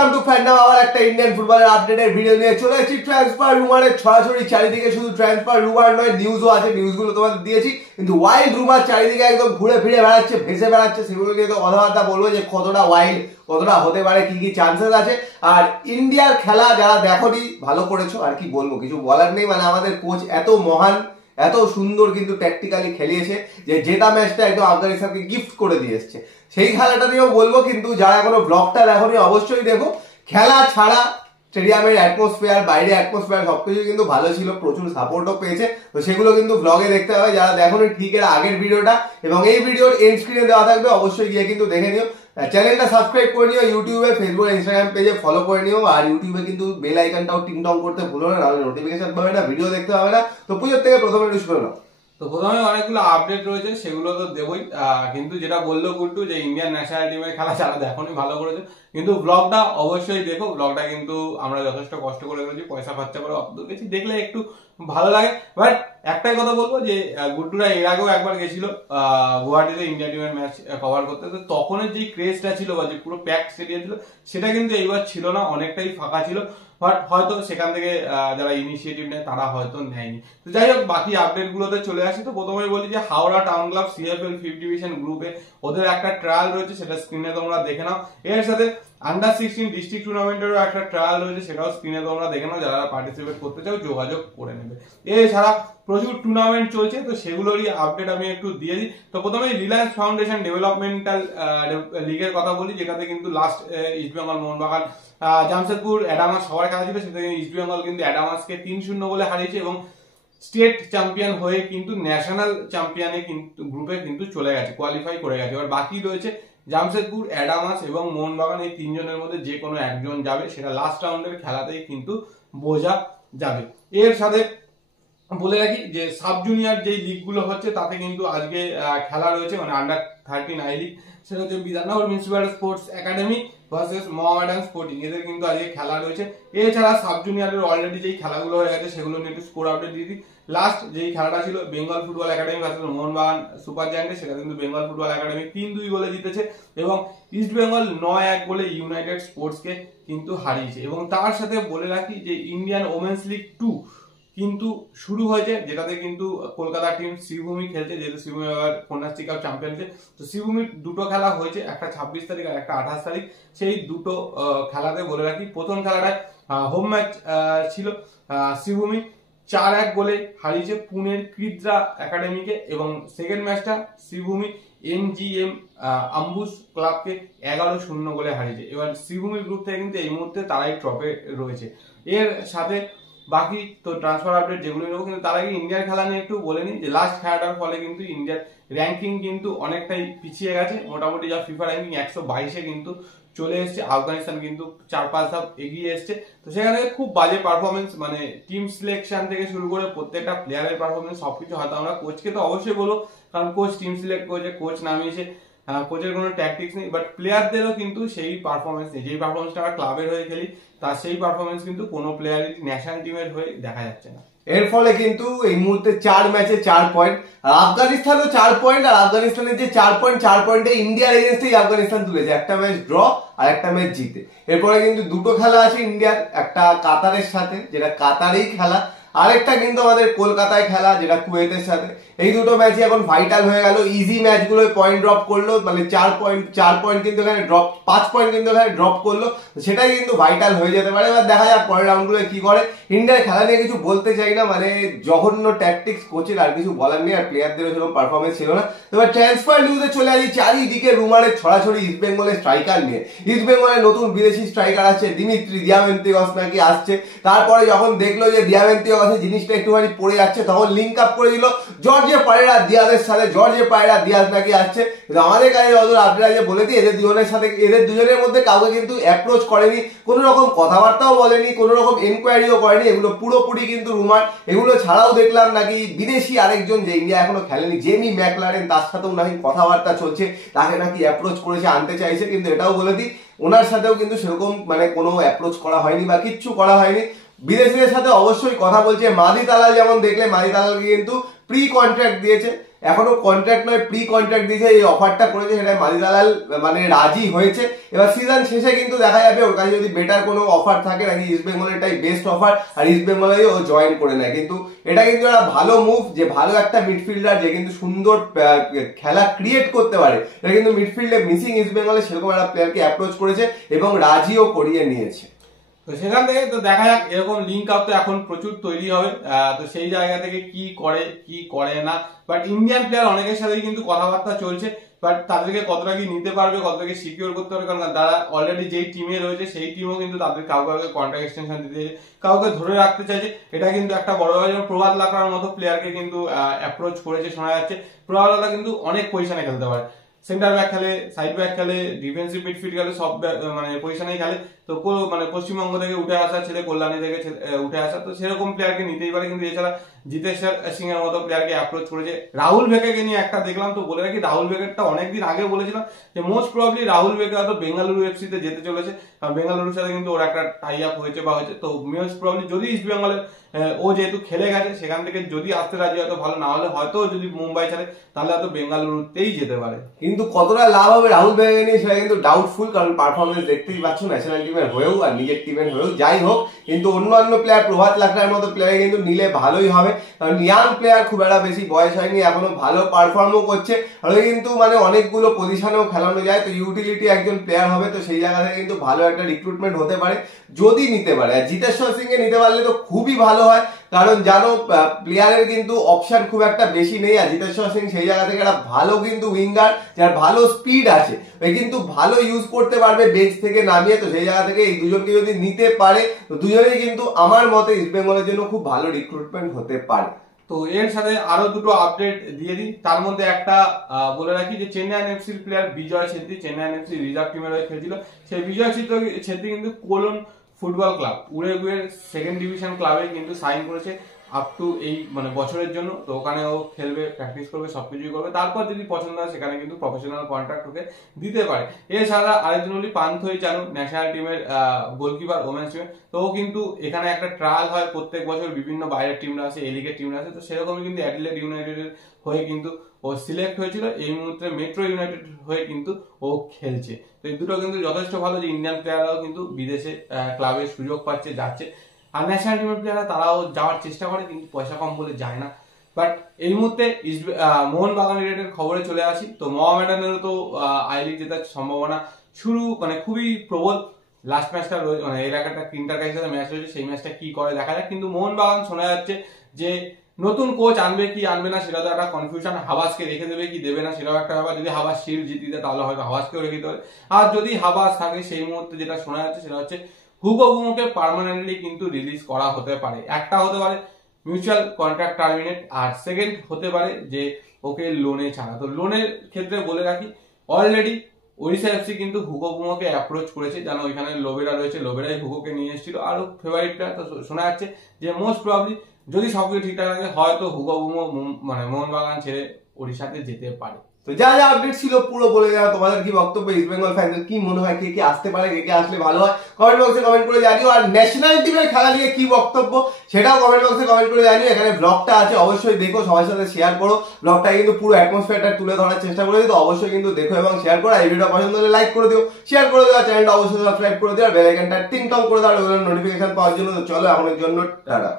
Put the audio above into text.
Welcome to fandom. আবার একটা Indian ফুটবলের আপডেটের ভিডিও নিয়ে চলে এসেছি। ট্রান্সফার রুমারের ছড়াছড়ি চারিদিকে, শুধু ট্রান্সফার রুমার নয়, নিউজও আছে, নিউজগুলো তোমাদের দিয়েছি, কিন্তু ওয়াইল্ড রুমার চারিদিকে একদম ঘুরে ফিরে বেড়াচ্ছে, ভেসে বেড়াচ্ছে। সেগুলো নিয়ে তো কথাবার্তা বলবো যে কতটা ওয়াইল্ড, কতটা হতে পারে, কি কি চান্সেস আছে। আর ইন্ডিয়ার খেলা যারা দেখোনি ভালো করেছো, আর কি বলবো, কিছু বলার নেই। মানে আমাদের কোচ এত মহান, এত সুন্দর কিন্তু ট্যাকটিক্যালি খেলিয়েছে যে জেতা ম্যাচটা একদম আফগানিস্তানকে গিফট করে দিয়ে এসছে। সেই খেলাটা নিয়েও বলবো, কিন্তু যারা এখনো ব্লগটা দেখোনি অবশ্যই দেখো। খেলা ছাড়া স্টেডিয়ামের অ্যাটমসফিয়ার, বাইরে অ্যাটমসফিয়ার সবকিছু কিন্তু ভালো ছিল, প্রচুর সাপোর্টও পেয়েছে। তো সেগুলো কিন্তু ব্লগে দেখতে হবে যারা দেখোনি, ঠিক এর আগের ভিডিওটা এবং এই ভিডিওর এন্ড স্ক্রিনে দেওয়া থাকবে, অবশ্যই গিয়ে কিন্তু দেখে নিও। চ্যানেলটা সাবস্ক্রাইব করে নিও, ইউটিউবে, ফেসবুক, ইনস্টাগ্রাম পেজে ফলো করে নিও। আর ইউটিউবে কিন্তু বেল আইকনটাও টিং টং করতে ভুলো না, নাহলে নোটিফিকেশন পাবে না, ভিডিও দেখতে হবে না। তো পুজোর থেকে প্রথমে ইউজ করে নাও। তো প্রথমে অনেকগুলো আপডেট রয়েছে, সেগুলো তো দেবই। কিন্তু যেটা বললো গুড্ডু যে ইন্ডিয়ান ন্যাশনাল টিমের খেলা যারা দেখোনি ভালো করেছে, কিন্তু ব্লগটা অবশ্যই দেখো। ব্লগটা কিন্তু আমরা যথেষ্ট কষ্ট করে করেছি, পয়সা খরচা করে অতদূর গেছি, দেখলে একটু ভালো লাগে। বাট একটাই কথা বলবো যে গুড্ডুরা এর আগেও একবার গেছিল গুয়াহাটিতে ইন্ডিয়া টিমের ম্যাচ কভার করতে, তো তখনের যে ক্রেজটা ছিল বা যে পুরো প্যাক স্টেডিয়াম ছিল, সেটা কিন্তু এইবার ছিল না, অনেকটাই ফাঁকা ছিল। বাট হয়তো সেখান থেকে যারা ইনিশিয়েটিভ নেয় তারা হয়তো নেয়নি। তো যাই হোক, বাকি আপডেট গুলোতে চলে আসি। তো প্রথমে বলি যে Howrah town club CFL 5th division গ্রুপে ওদের একটা ট্রায়াল রয়েছে, সেটা স্ক্রিনে তোমরা দেখে নাও। এর সাথে আন্ডার 16 ডিস্ট্রিক্ট টুর্নামেন্টেরও একটা ট্রায়াল রয়েছে, সেটাও স্ক্রিনে তোমরা দেখে নাও। যারা পার্টিসিপেট করতে চাও যোগাযোগ করে নেবে। এছাড়া প্রচুর টুর্নামেন্ট চলছে, তো সেগুলোরই আপডেট আমি একটু দিয়ে দিই। তো প্রথমে রিলায়েন্স ফাউন্ডেশন ডেভেলপমেন্টাল লিগের কথা বলি, যেটাতে কিন্তু লাস্ট ইস্টবেঙ্গল, মোহনবাগান, জামশেদপুর, অ্যাডামাস সবার খেলা ছিল। সেটা ইস্টবেঙ্গল কিন্তু অ্যাডামাসকে 3-0 বলে হারিয়েছে এবং স্টেট চ্যাম্পিয়ন হয়ে কিন্তু ন্যাশনাল চ্যাম্পিয়নে কিন্তু গ্রুপে কিন্তু চলে গেছে, কোয়ালিফাই করে গেছে। এবার বাকি রয়েছে জামশেদপুর, অ্যাডামাস এবং মোহনবাগান, এই তিনজনের মধ্যে যে কোনো একজন যাবে, সেটা লাস্ট রাউন্ডের খেলাতেই কিন্তু বোঝা যাবে। এর সাথে বলে রাখি যে সাব জুনিয়র যেই লিগগুলো হচ্ছে তাতে কিন্তু আজকে খেলা রয়েছে, মানে আন্ডার 13 আই লিগ, সেটা হচ্ছে Bidhannagar municipal sports academy versus Mohammedan sporting, এদের কিন্তু আজকে খেলা রয়েছে। এছাড়া সাব জুনিয়রের অলরেডি যেই খেলাগুলো হয়ে গেছে সেগুলো নিয়ে একটু স্কোর আপডেট দিয়ে দিই। লাস্ট যেই খেলাটা ছিল Bengal football academy versus Mohun Bagan super জায়ান্টে, সেটা কিন্তু বেঙ্গল ফুটবল একাডেমি 3-2 গোলে জিতেছে এবং ইস্ট বেঙ্গল 9-1 গোলে ইউনাইটেড স্পোর্টসকে কিন্তু হারিয়েছে। এবং তার সাথে বলে রাখি যে ইন্ডিয়ান ওমেন্স লিগ 2 কিন্তু শুরু হয়েছে, যেটাতে কিন্তু কলকাতা টিম শ্রীভূমি খেলছে, যেহেতু শ্রীভূমি আবার কন্যাশ্রী কাপ চ্যাম্পিয়ন হয়েছে। তো শ্রীভূমির দুটো খেলা হয়েছে, একটা 26 তারিখ আর একটা 28 তারিখ। সেই দুটো খেলাতে বলে রাখি, প্রথম খেলাটায় হোম ম্যাচ ছিল, শ্রীভূমি 4-1 গোলে হারিয়েছে পুনের কৃদ্রা একাডেমিকে এবং সেকেন্ড ম্যাচটা শ্রীভূমি এনজিএম আম্বুস ক্লাবকে 11-0 গোলে হারিয়েছে। এবার শ্রীভূমির গ্রুপ থেকে কিন্তু এই মুহূর্তে তারাই টপে রয়েছে। এর সাথে বাকি তো ট্রান্সফার আপডেট যেগুলো নেবো, কিন্তু তার আগে ইন্ডিয়ার খেলা নিয়ে একটু বলে নিই যে লাস্ট খেলাটার ফলে কিন্তু ইন্ডিয়ার র্যাঙ্কিং কিন্তু অনেকটাই পিছিয়ে গেছে। মোটামুটি যা ফিফা র্যাঙ্কিং 122-এ কিন্তু চলে এসছে, আফগানিস্তান কিন্তু 4-5 ধাপ এগিয়ে এসছে। তো সেখানে খুব বাজে পারফরমেন্স, মানে টিম সিলেকশন থেকে শুরু করে প্রত্যেকটা প্লেয়ারের পারফরমেন্স সবকিছু। হয়তো আমরা কোচকে তো অবশ্যই বলবো, কারণ কোচ টিম সিলেক্ট করেছে, কোচ নামিয়েছে, কোচের কোনো ট্যাকটিক্স নেই, বাট প্লেয়ারদেরও কিন্তু সেই পারফরমেন্স নেই। যেই পারফরমেন্সটা আমরা ক্লাবের হয়ে খেলি, তার সেই পারফরমেন্স কিন্তু কোনো প্লেয়ারই ন্যাশনাল টিমের হয়ে দেখা যাচ্ছে না। এর ফলে কিন্তু এই মুহূর্তে 4 ম্যাচে 4 পয়েন্ট, আর আফগানিস্তানও 4 পয়েন্ট। আর আফগানিস্তানের যে 4 পয়েন্টে ইন্ডিয়ার এগেন্স্টেই আফগানিস্তান তুলেছে, একটা ম্যাচ ড্র আর একটা ম্যাচ জিতে। এরপরে কিন্তু দুটো খেলা আছে ইন্ডিয়ার, একটা কাতারের সাথে, যেটা কাতারেই খেলা, আরেকটা কিন্তু আমাদের কলকাতায় খেলা, যেটা কুয়েতের সাথে। এই দুটো ম্যাচই এখন ভাইটাল হয়ে গেল। ইজি ম্যাচগুলো পয়েন্ট ড্রপ করলো, মানে 4 পয়েন্ট কিন্তু এখানে ড্রপ, 5 পয়েন্ট কিন্তু এখানে ড্রপ করলো, সেটাই কিন্তু ভাইটাল হয়ে যেতে পারে। এবার দেখা যাক পরের রাউন্ডগুলো কি করে। ইন্ডিয়ার খেলা নিয়ে কিছু বলতে চাই না, মানে জঘন্য ট্যাকটিক্স, কোচের আর কিছু বলার নেই, আর প্লেয়ারদেরও সেরকম পারফরমেন্স ছিল না। এবার ট্রান্সফার নিউজে চলে আসি। চারিদিকে রুমারের ছড়াছড়ি ইস্ট বেঙ্গলের স্ট্রাইকার নিয়ে। ইস্ট বেঙ্গলের নতুন বিদেশি স্ট্রাইকার আছে দিমিত্রি দিয়ামেন্তিওস নাকি আসছে। তারপরে যখন দেখলো যে দিয়ামেন্তিওস জিনিসটা একটুখানি পড়ে যাচ্ছে, তখন লিঙ্ক আপ করে দিল জর্জে পারেরা দিয়াজের সাথে। জর্জে পারেরা দিয়াজ নাকি আসছে, কিন্তু আমাদের কাছে যত আপডেট আছে বলে দিই, এদের দুজনের মধ্যে কাউকে কিন্তু অ্যাপ্রোচ করেনি, কোনো রকম কথাবার্তাও বলেনি, কোনো রকম এনকোয়ারিও করেনি। এগুলো পুরোপুরি কিন্তু রুমার। এগুলো ছাড়াও দেখলাম নাকি বিদেশি আরেকজন, যে ইন্ডিয়া এখনো খেলেনি, জেমি ম্যাকলারেন, তার সাথেও নাকি কথাবার্তা চলছে, তাকে নাকি অ্যাপ্রোচ করেছে, আনতে চাইছে। কিন্তু এটাও বলে দিই, ওনার সাথেও কিন্তু সেরকম মানে কোনো অ্যাপ্রোচ করা হয়নি বা কিচ্ছু করা হয়নি। বিদেশিদের সাথে অবশ্যই কথা বলছে। মাদি তালাল যেমন দেখলে, মাদি তালালকে কিন্তু প্রি কন্ট্রাক্ট দিয়েছে এখনো কন্ট্রাক্ট নয়, প্রি কন্ট্রাক্ট দিয়েছে, এই অফারটা করেছে, সেটা মালিদালাল মানে রাজি হয়েছে। এবার সিজন শেষে কিন্তু দেখা যাবে ওর কাছে যদি বেটার কোনো অফার থাকে নাকি ইস্ট বেঙ্গলেরটাই বেস্ট অফার আর ইস্ট বেঙ্গলেই ও জয়েন করে নেয়। কিন্তু এটা কিন্তু একটা ভালো মুভ, যে ভালো একটা মিডফিল্ডার যে কিন্তু সুন্দর খেলা ক্রিয়েট করতে পারে, এটা কিন্তু মিডফিল্ডে মিসিং ইস্ট বেঙ্গলে, সেরকম একটা প্লেয়ারকে অ্যাপ্রোচ করেছে এবং রাজিও করিয়ে নিয়েছে। তো সেখান থেকে তো দেখা যাক, এরকম লিঙ্ক আপ তো এখন প্রচুর তৈরি হবে, তো সেই জায়গা থেকে কি করে কি করে না। বাট ইন্ডিয়ান প্লেয়ার অনেকের সাথেই কিন্তু কথাবার্তা চলছে, বাট তাদেরকে কতটা কি নিতে পারবে, কতটা কি সিকিউর করতে পারবে, কারণ তারা অলরেডি যেই টিমে রয়েছে সেই টিমও কিন্তু তাদের কাউকে কন্ট্রাক্ট এক্সটেনশন দিতে চাইছে, কাউকে ধরে রাখতে চাইছে। এটা কিন্তু একটা বড় ব্যাপার। প্রভাত লাকড়ার মতো প্লেয়ারকে কিন্তু অ্যাপ্রোচ করেছে শোনা যাচ্ছে। প্রভাত লাকড়া কিন্তু অনেক পজিশনে খেলতে পারে, সেন্টার ব্যাক খেলে, সাইড ব্যাক খেলে, ডিফেন্সিভ মিডফিল্ড খেলে, সব মানে পজিশনেই খেলে। তো মানে পশ্চিমবঙ্গ থেকে উঠে আসা ছেলে, কল্যাণী থেকে উঠে আসা, তো সেরকম প্লেয়ারকে নিতেই পারে। কিন্তু এছাড়া জিতেশ্বর সিং এর মতো প্লেয়ারকে অ্যাপ্রোচ করেছে। রাহুল বেকেকে নিয়ে একটা দেখলাম, তো বলে রাখি রাহুল বেকেরটা অনেকদিন আগে বলেছিলাম যে মোস্ট প্রবাবলি রাহুল বেকে হয়তো বেঙ্গালুরু এফসি তে যেতে চলেছে, কারণ বেঙ্গালুরুর সাথে কিন্তু ওর একটা টাই আপ হয়েছে বা হয়েছে। তো মোস্ট প্রবাবলি যদি ইস্ট বেঙ্গলের ও যেহেতু খেলে গেছে সেখান থেকে যদি আসতে রাজি হয়তো ভালো, না হলে হয়তো যদি মুম্বাই ছাড়ে তাহলে হয়তো বেঙ্গালুরুতেই যেতে পারে। কিন্তু কতটা লাভ হবে রাহুল বেকে নিয়ে সেটা কিন্তু ডাউটফুল, কারণ পারফরমেন্স দেখতেই পাচ্ছ ন্যাশনাল টিমের হয়েও আর নিজের টিমের হয়েও। যাই হোক, কিন্তু অন্যান্য প্লেয়ার প্রভাত লাকড়ার মতো প্লেয়ার কিন্তু নিলে ভালোই হবে, কারণ ইয়াং প্লেয়ার, খুব একটা বেশি বয়স হয়নি, এখনো ভালো পারফর্মও করছে, আর কিন্তু মানে অনেকগুলো পজিশনেও খেলানো যায়। তো ইউটিলিটি একজন প্লেয়ার হবে, তো সেই জায়গা থেকে কিন্তু ভালো একটা রিক্রুটমেন্ট হতে পারে যদি নিতে পারে। আর জিতেশ্বর সিং কে নিতে পারলে তো খুবই ভালো হয়, কারণ জানো প্লেয়ারের কিন্তু অপশন খুব একটা বেশি নেই। আর জিতেশ্বর সিং সেই জায়গা থেকে একটা ভালো কিন্তু উইঙ্গার, যার ভালো স্পিড আছে, ওই কিন্তু ভালো ইউজ করতে পারবে বেঞ্চ থেকে নামিয়ে। তো সেই জায়গা থেকে এই দুজনকে যদি নিতে পারে, তো দুজনেই কিন্তু আমার মতে ইস্ট বেঙ্গলের জন্য খুব ভালো রিক্রুটমেন্ট হতে পারে। তো এর সাথে আরো দুটো আপডেট দিয়ে দিই। তার মধ্যে একটা বলে রাখি যে চেন্নাই এফসির প্লেয়ার বিজয় ছেত্রী, চেন্নাই এফসি রিজার্ভ টিমের হয়ে খেলছিল, সেই বিজয় ছেত্রী কিন্তু কোলন ফুটবল ক্লাব, উরুগুয়ের সেকেন্ড ডিভিশন ক্লাবে কিন্তু সাইন করেছে আপ টু এই মানে বছরের জন্য। তো ওখানে ও খেলবে, প্র্যাকটিস করবে, সবকিছুই করবে। তারপর যদি পছন্দ হয় সেখানে কিন্তু প্রফেশনাল কন্ট্রাক্ট ওকে দিতে পারে। এছাড়া আরেকজন হলি পান্থই চানু, ন্যাশনাল টিমের গোলকিপার ওমেন্স টিমে। তো ও কিন্তু এখানে একটা ট্রায়াল হয় প্রত্যেক বছর, বিভিন্ন বাইরের টিমরা আছে, এ লিগের টিমরা আছে। তো সেরকমই কিন্তু অ্যাডিলেড ইউনাইটেডের হয়ে কিন্তু ও সিলেক্ট হয়েছিল। এই মুহূর্তে মেট্রো ইউনাইটেড হয়ে কিন্তু ও খেলছে। তো এই দুটো কিন্তু যথেষ্ট ভালো যে ইন্ডিয়ান প্লেয়াররাও কিন্তু বিদেশে ক্লাবে সুযোগ পাচ্ছে, যাচ্ছে। আর ন্যাশনাল টিমের প্লেয়াররা তারাও যাওয়ার চেষ্টা করে, কিন্তু পয়সা কম বলে যায় না। বাট এই মুহূর্তে মোহনবাগান রিলেটেড খবরে চলে আসি। তো মোহামেডানেরও তো আই লিগ জেতার সম্ভাবনা শুরু মানে খুবই প্রবল। লাস্ট ম্যাচটা মানে এর একটা ইন্টারকার সাথে ম্যাচ রয়েছে, সেই ম্যাচটা কি করে দেখা যাক। কিন্তু মোহনবাগান শোনা যাচ্ছে যে নতুন কোচ আনবে কি আনবে না সেটা তো একটা কনফিউশন, হাবাসকে রেখে দেবে কি দেবে না সেটাও একটা ব্যাপার। যদি হাবাস শিল্ড জিতিয়ে দেয় তাহলে হয়তো হাবাসকেও রেখে দিতে হবে। আর যদি হাবাস থাকে সেই মুহূর্তে যেটা শোনা যাচ্ছে সেটা হচ্ছে হুগো বুমোকে পার্মানেন্টলি কিন্তু রিলিজ করা হতে পারে। একটা হতে পারে মিউচুয়াল কন্ট্রাক্ট টার্মিনেট, আর সেকেন্ড হতে পারে যে ওকে লোনে ছাড়া। তো লোনের ক্ষেত্রে বলে রাখি অলরেডি ওড়িশা এফসি কিন্তু হুগো বুমোকে অ্যাপ্রোচ করেছে, জানো ওইখানে লোবেরা রয়েছে, লোবেরাই হুগোকে নিয়ে এসেছিল আরো ফেভারিট প্লেয়ার। তো শোনা যাচ্ছে যে মোস্ট প্রবাবলি যদি সবকিছু ঠিকঠাক থাকে হয়তো হুগো বুমো মানে মোহনবাগান ছেড়ে ওড়িশাতে যেতে পারে। তো যা যা আপডেট ছিল পুরো বলে যাওয়া। তোমাদের কি বক্তব্য, ইস্ট বেঙ্গল ফ্যানদের কি মনে হয়, কে কে আসতে পারে, কে কে আসলে ভালো হয়, কমেন্ট বক্সে কমেন্ট করে জানিও। আর ন্যাশনাল টিমের খেলা নিয়ে কি বক্তব্য সেটাও কমেন্ট বক্সে কমেন্ট করে জানিও। এখানে ব্লগটা আছে, অবশ্যই দেখো, সবার সাথে শেয়ার করো। ব্লগটা কিন্তু পুরো অ্যাটমসফিয়ারটা তুলে ধরার চেষ্টা করেছি, তো অবশ্যই কিন্তু দেখো এবং শেয়ার করো। এই ভিডিও পছন্দ হলে লাইক করে দিও, শেয়ার করে দিও, চ্যানেলটা অবশ্যই সাবস্ক্রাইব করে দিও, আর বেল আইকনটা টিং টং করে দাও নোটিফিকেশন পাওয়ার জন্য। তো চলো এখনের জন্য টাটা।